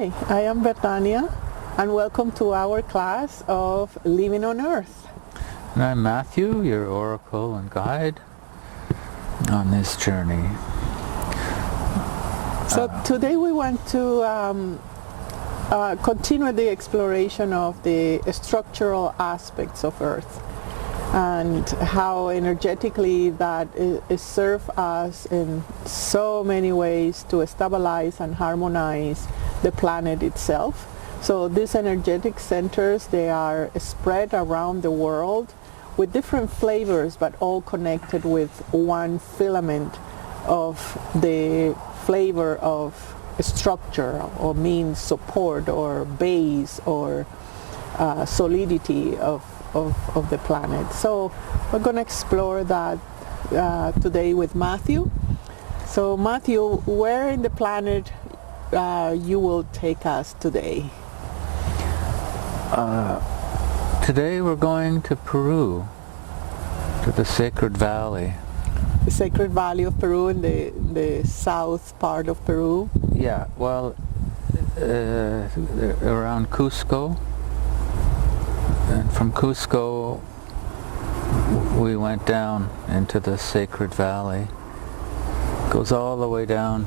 Hi, I am Berdhanya, and welcome to our class of Living on Earth. And I'm Matthew, your oracle and guide on this journey. So today we want to continue the exploration of the structural aspects of Earth and how energetically that is serve us in so many ways to stabilize and harmonize the planet itself. So these energetic centers, they are spread around the world with different flavors, but all connected with one filament of the flavor of structure, or means support, or base, or solidity of the planet. So we're going to explore that today with Matthew. So Matthew, where in the planet you will take us today? Today we're going to Peru, to the Sacred Valley. The Sacred Valley of Peru, in the south part of Peru? Yeah, well, around Cusco. And from Cusco we went down into the Sacred Valley. It goes all the way down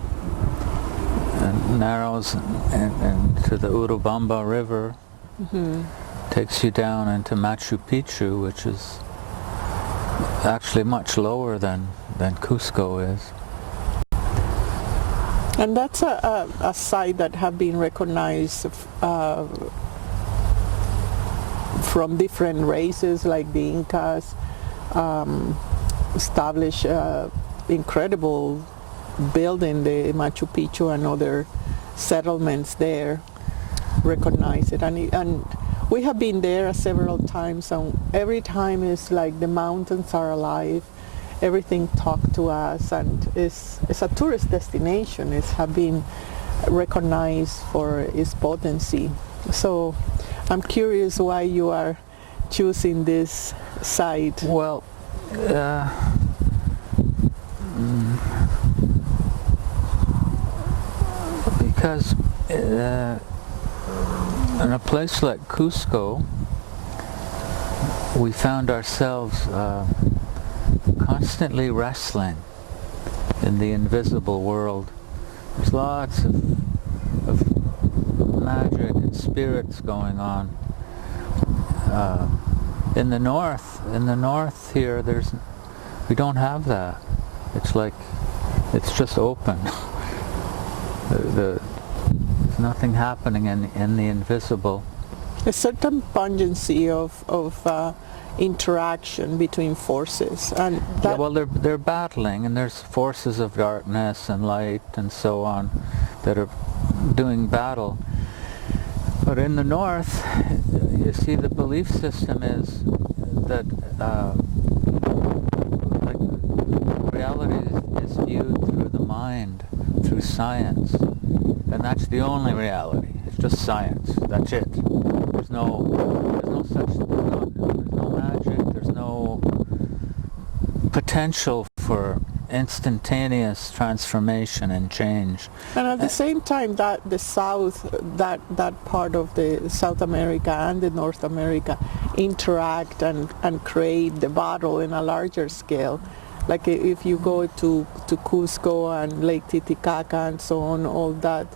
and narrows and to the Urubamba River. Mm-hmm. Takes you down into Machu Picchu, which is actually much lower than Cusco is. And that's a site that have been recognized from different races, like the Incas established incredible building, the Machu Picchu, and other settlements there recognize it, and we have been there several times, and every time it's like the mountains are alive, everything talks to us, and it's a tourist destination. It's have been recognized for its potency. So I'm curious why you are choosing this site. Well, because in a place like Cusco, we found ourselves constantly wrestling in the invisible world. There's lots of magic and spirits going on. In the north here, we don't have that. It's like, it's just open. There's nothing happening in the invisible. A certain pungency of interaction between forces, and that, yeah, well, they're battling, and there's forces of darkness and light and so on that are doing battle. But in the north, you see, the belief system is that like reality is viewed through the mind, through science, and that's the only reality. It's just science. That's it. There's no magic. There's no potential for instantaneous transformation and change. And at the same time, that the South, that part of the South America and the North America interact and create the battle in a larger scale. Like if you go to Cusco and Lake Titicaca and so on, all that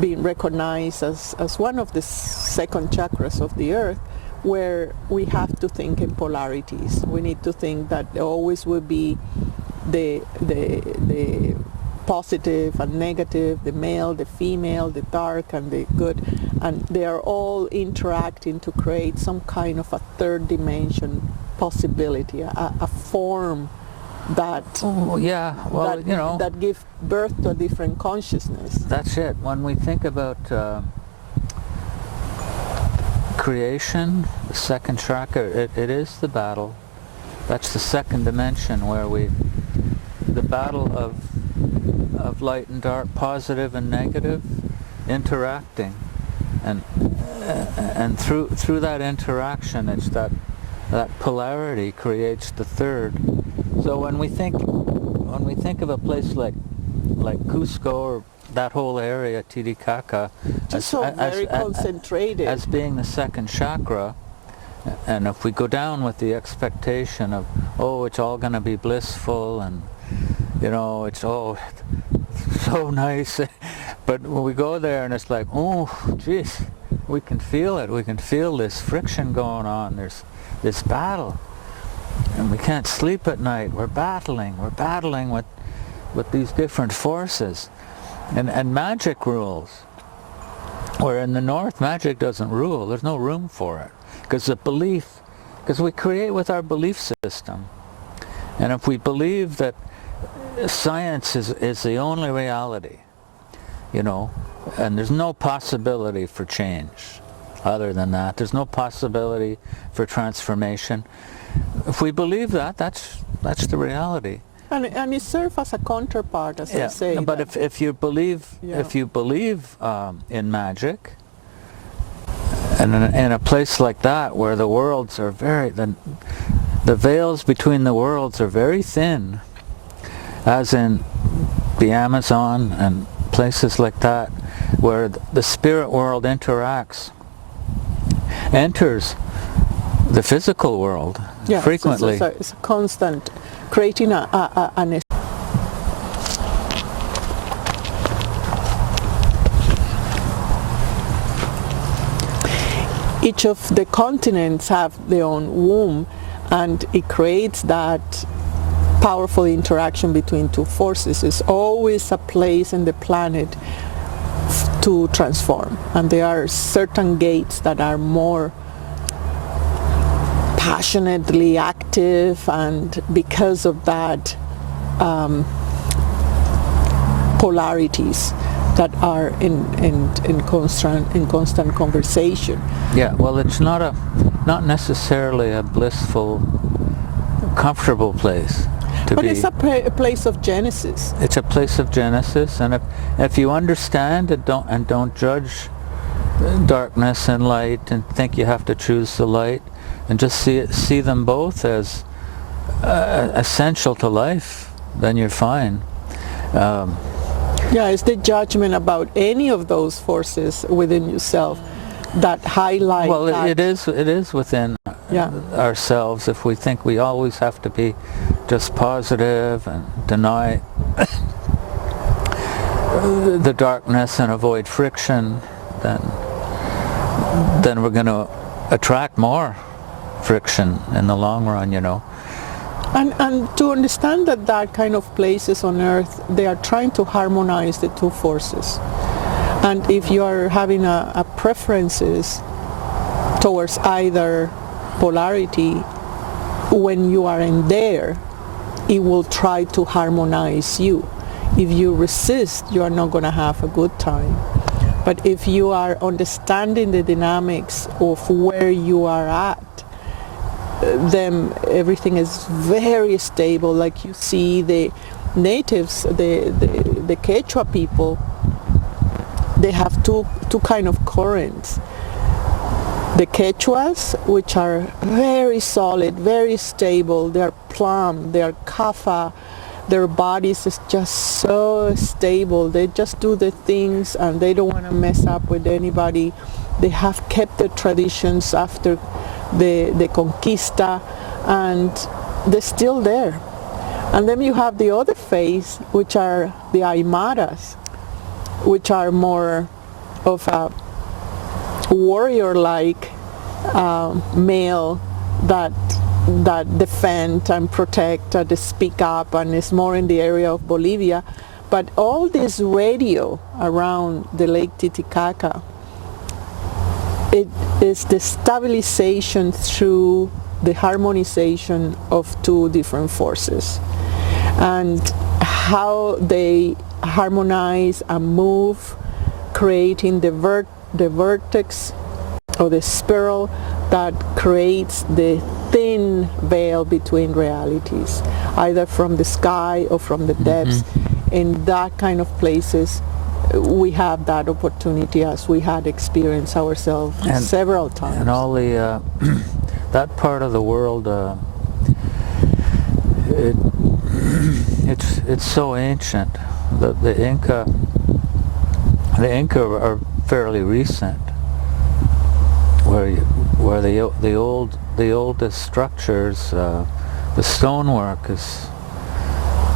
being recognized as one of the second chakras of the earth, where we have to think in polarities. We need to think that there always will be the positive and negative, the male, the female, the dark and the good, and they are all interacting to create some kind of a third dimension possibility, a form that that give birth to a different consciousness. That's it. When we think about creation, the second chakra, it is the battle. That's the second dimension, where the battle of light and dark, positive and negative, interacting, and through that interaction, it's that polarity creates the third. So when we think of a place like Cusco that whole area, Titicaca, Just so very concentrated. as being the second chakra. And if we go down with the expectation of, oh, it's all going to be blissful and, you know, it's all so nice. But when we go there and it's like, oh, geez, we can feel it. We can feel this friction going on. There's this battle. And we can't sleep at night. We're battling with these different forces. And magic rules. Where in the North, magic doesn't rule. There's no room for it. Because we create with our belief system. And if we believe that science is the only reality, you know, and there's no possibility for change other than that. There's no possibility for transformation. If we believe that, that's the reality. And it serves as a counterpart, as I say. But if you believe in magic, and in a place like that where the worlds are the veils between the worlds are very thin, as in the Amazon and places like that, where the spirit world enters the physical world frequently. It's a constant, creating an each of the continents have their own womb, and it creates that powerful interaction between two forces. There's always a place in the planet to transform, and there are certain gates that are more passionately active, and because of that polarities that are in constant conversation. Yeah, well, it's not necessarily a blissful, comfortable place to be. But it's a place of genesis. It's a place of genesis, and if you understand and don't judge darkness and light and think you have to choose the light, and just see them both as essential to life, then you're fine. Yeah, it's the judgment about any of those forces within yourself that highlight. Well, it is within ourselves. If we think we always have to be just positive and deny the darkness and avoid friction, then we're going to attract more friction in the long run, you know. And to understand that kind of places on Earth, they are trying to harmonize the two forces. And if you are having a preferences towards either polarity, when you are in there, it will try to harmonize you. If you resist, you are not going to have a good time. But if you are understanding the dynamics of where you are at, then everything is very stable. Like you see the natives, the Quechua people, they have two kind of currents. The Quechuas, which are very solid, very stable, they are plumb, they are kapha, their bodies is just so stable. They just do the things and they don't want to mess up with anybody. They have kept the traditions after the conquista, and they're still there. And then you have the other phase, which are the Aymaras, which are more of a warrior-like male that defend and protect, they speak up, and it's more in the area of Bolivia. But all this radio around the Lake Titicaca, it is the stabilization through the harmonization of two different forces, and how they harmonize and move, creating the vertex or the spiral that creates the thin veil between realities, either from the sky or from the depths. In that kind of places, we have that opportunity, as we had experienced ourselves several times. And all the that part of the world, it's so ancient. The Inca The Inca are fairly recent, where the oldest structures, the stonework is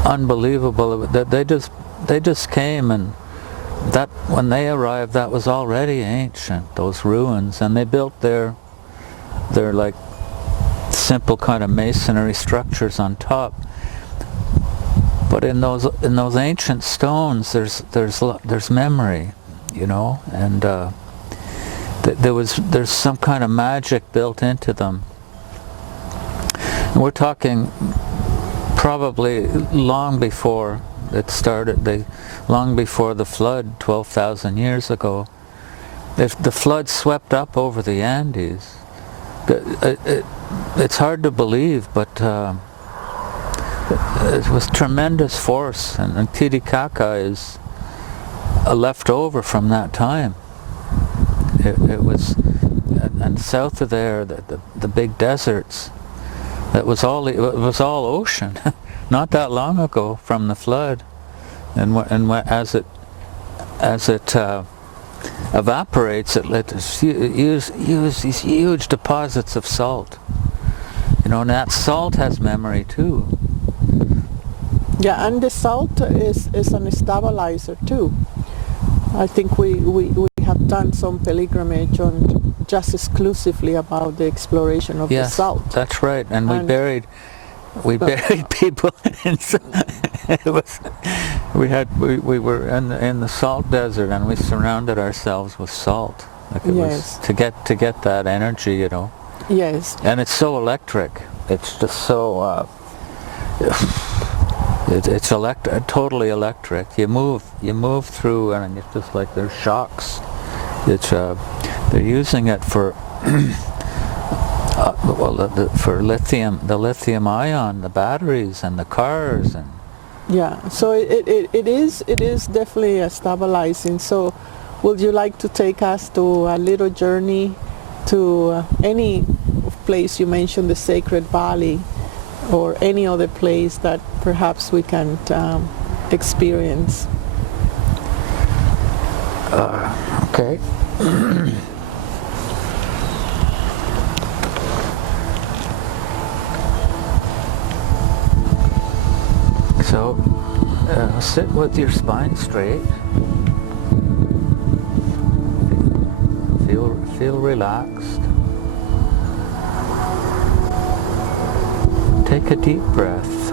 unbelievable. That they just came, and that when they arrived, that was already ancient, those ruins, and they built their like simple kind of masonry structures on top. But in those ancient stones, there's memory, you know, and there's some kind of magic built into them. And we're talking probably long before it started, long before the flood 12,000 years ago. If the flood swept up over the Andes, it's hard to believe, but it was tremendous force, and Titicaca is a leftover from that time. It was, and south of there, the big deserts. It was all ocean, not that long ago from the flood, and as it evaporates, it use these huge deposits of salt. You know, and that salt has memory too. Yeah, and the salt is a stabilizer too. I think we have done some pilgrimage on just exclusively about the exploration of the salt. Yes, that's right. And we buried people in we were in the salt desert, and we surrounded ourselves with salt. Like it was to get that energy, you know. Yes. And it's so electric. It's just so it's totally electric. You move through, and it's just like there's shocks. It's they're using it for for lithium, the lithium ion, the batteries, and the cars, and so it is definitely a stabilizing. So, would you like to take us to a little journey to any place you mentioned, the Sacred Valley, or any other place that perhaps we can experience? Okay. So, sit with your spine straight. Feel relaxed. Take a deep breath.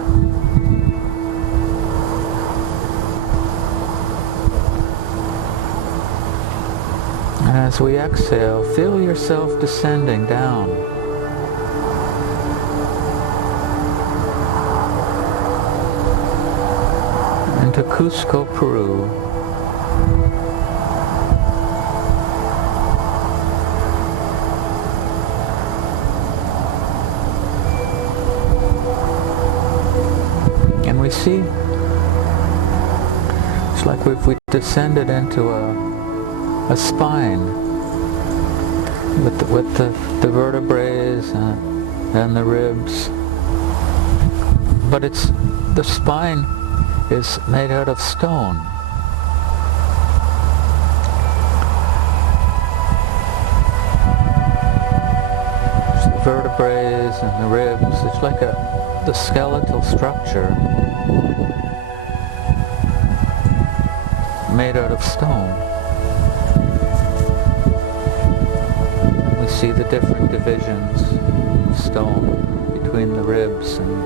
And as we exhale, feel yourself descending down. Into Cusco, Peru. And we see, it's like we descended into a spine with the vertebrae and the ribs, but the spine is made out of stone. It's the vertebrae and the ribs. It's like the skeletal structure made out of stone. We see the different divisions of stone between the ribs and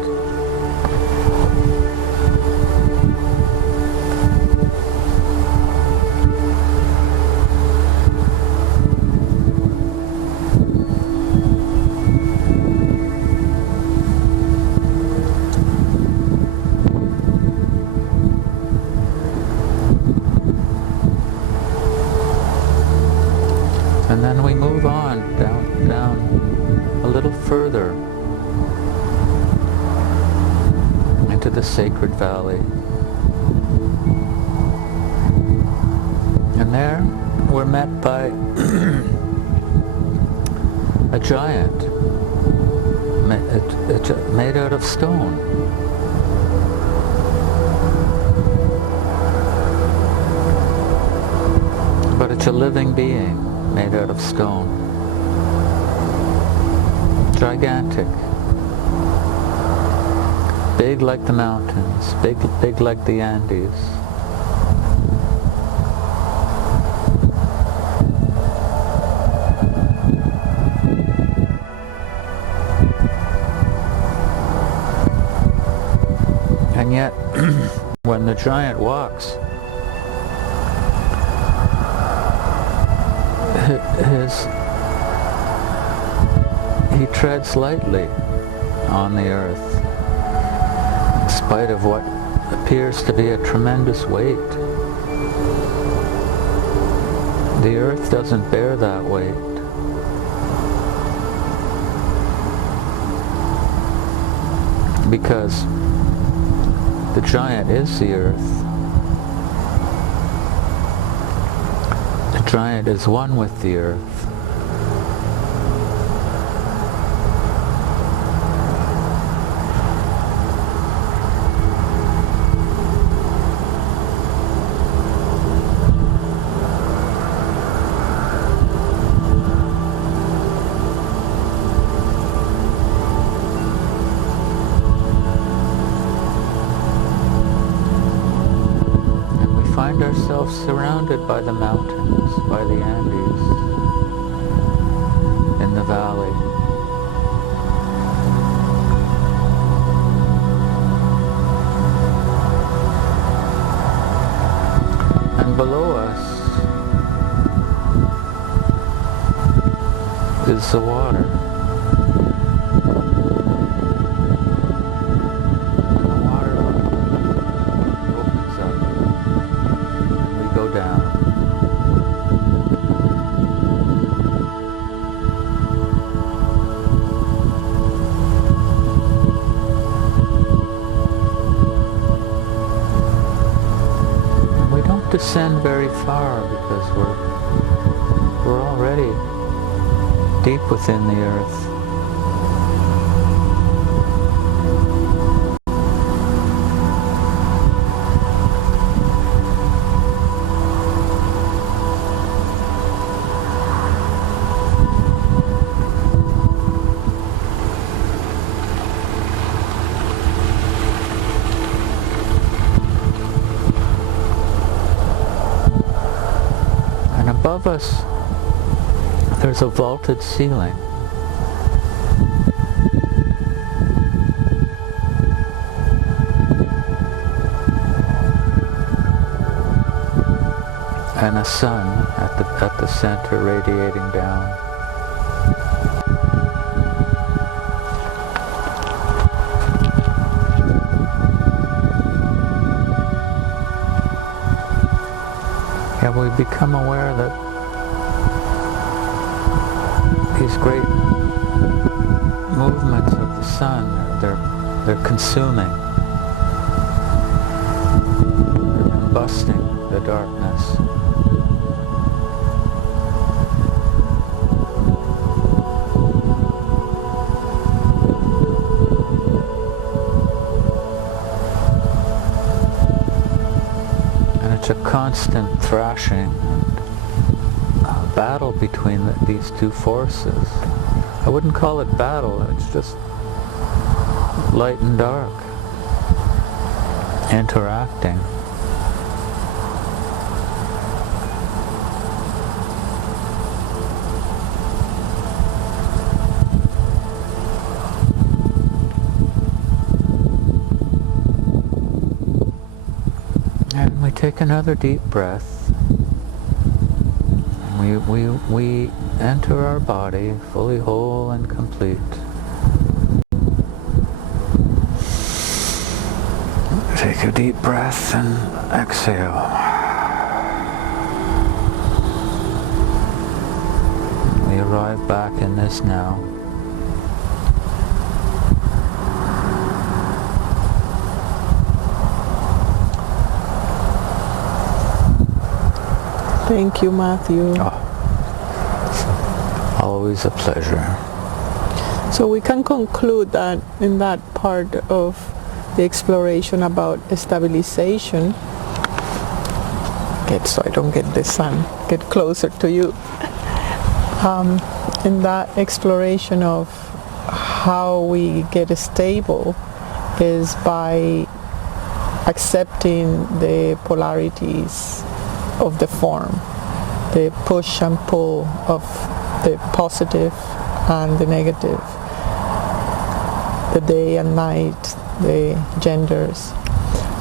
then we move on down a little further into the Sacred Valley. And there we're met by a giant made out of stone. But it's a living being made out of stone. Gigantic. Big like the mountains, big like the Andes. And yet, when the giant walks, he treads lightly on the earth, in spite of what appears to be a tremendous weight. The earth doesn't bear that weight. Because the giant is the earth. The giant is one with the earth. Find ourselves surrounded by the mountains, by the Andes, in the valley. And below us is the water. Descend very far because we're already deep within the earth. Above us, there's a vaulted ceiling. And a sun at the center radiating down. And we become aware that these great movements of the sun, they're consuming, they're combusting the darkness. And it's a constant thrashing, battle between these two forces. I wouldn't call it battle, it's just light and dark interacting. And we take another deep breath. We enter our body fully whole and complete. Take a deep breath and exhale. We arrive back in this now. Thank you, Matthew. Oh, always a pleasure. So we can conclude that in that part of the exploration about stabilization, pocket so I don't get the sun, get closer to you. In that exploration of how we get stable is by accepting the polarities of the form, the push and pull of the positive and the negative, the day and night, the genders,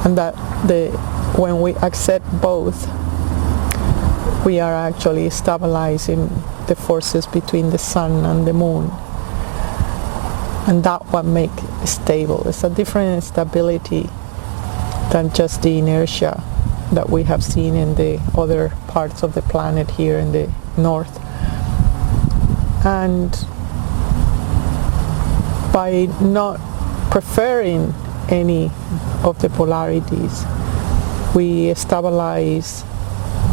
and that when we accept both, we are actually stabilizing the forces between the sun and the moon, and that what make stable. It's a different stability than just the inertia that we have seen in the other parts of the planet here in the north. And by not preferring any of the polarities, we stabilize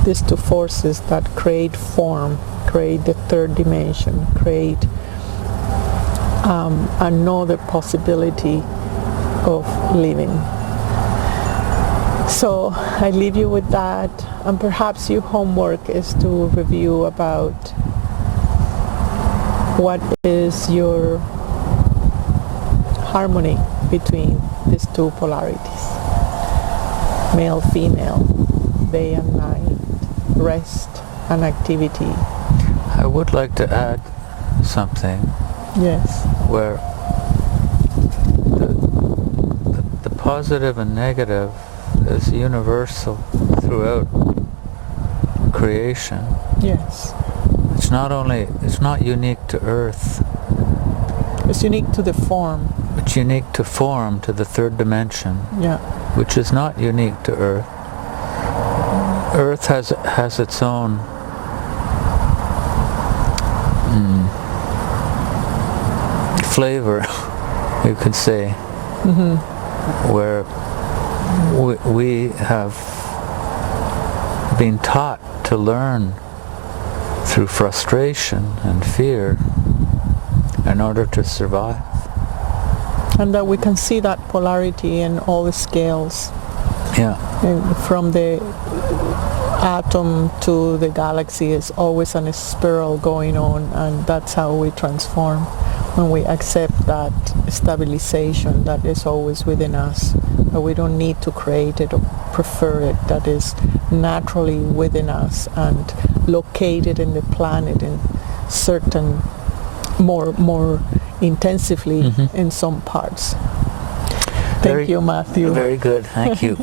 these two forces that create form, create the third dimension, create another possibility of living. So I leave you with that, and perhaps your homework is to review about what is your harmony between these two polarities, male, female, day and night, rest and activity. I would like to add something. Yes. Where the positive and negative is universal throughout creation. Yes. It's not unique to Earth. It's unique to the form. It's unique to form, to the third dimension. Yeah. Which is not unique to Earth. Earth has its own flavor, you could say, where we have been taught to learn through frustration and fear in order to survive. And that we can see that polarity in all the scales. Yeah. And from the atom to the galaxy is always a spiral going on, and that's how we transform when we accept that stabilization that is always within us, that we don't need to create it or prefer it, that is naturally within us and located in the planet in certain more intensively in some parts. Thank you, Matthew. Very good. Thank you.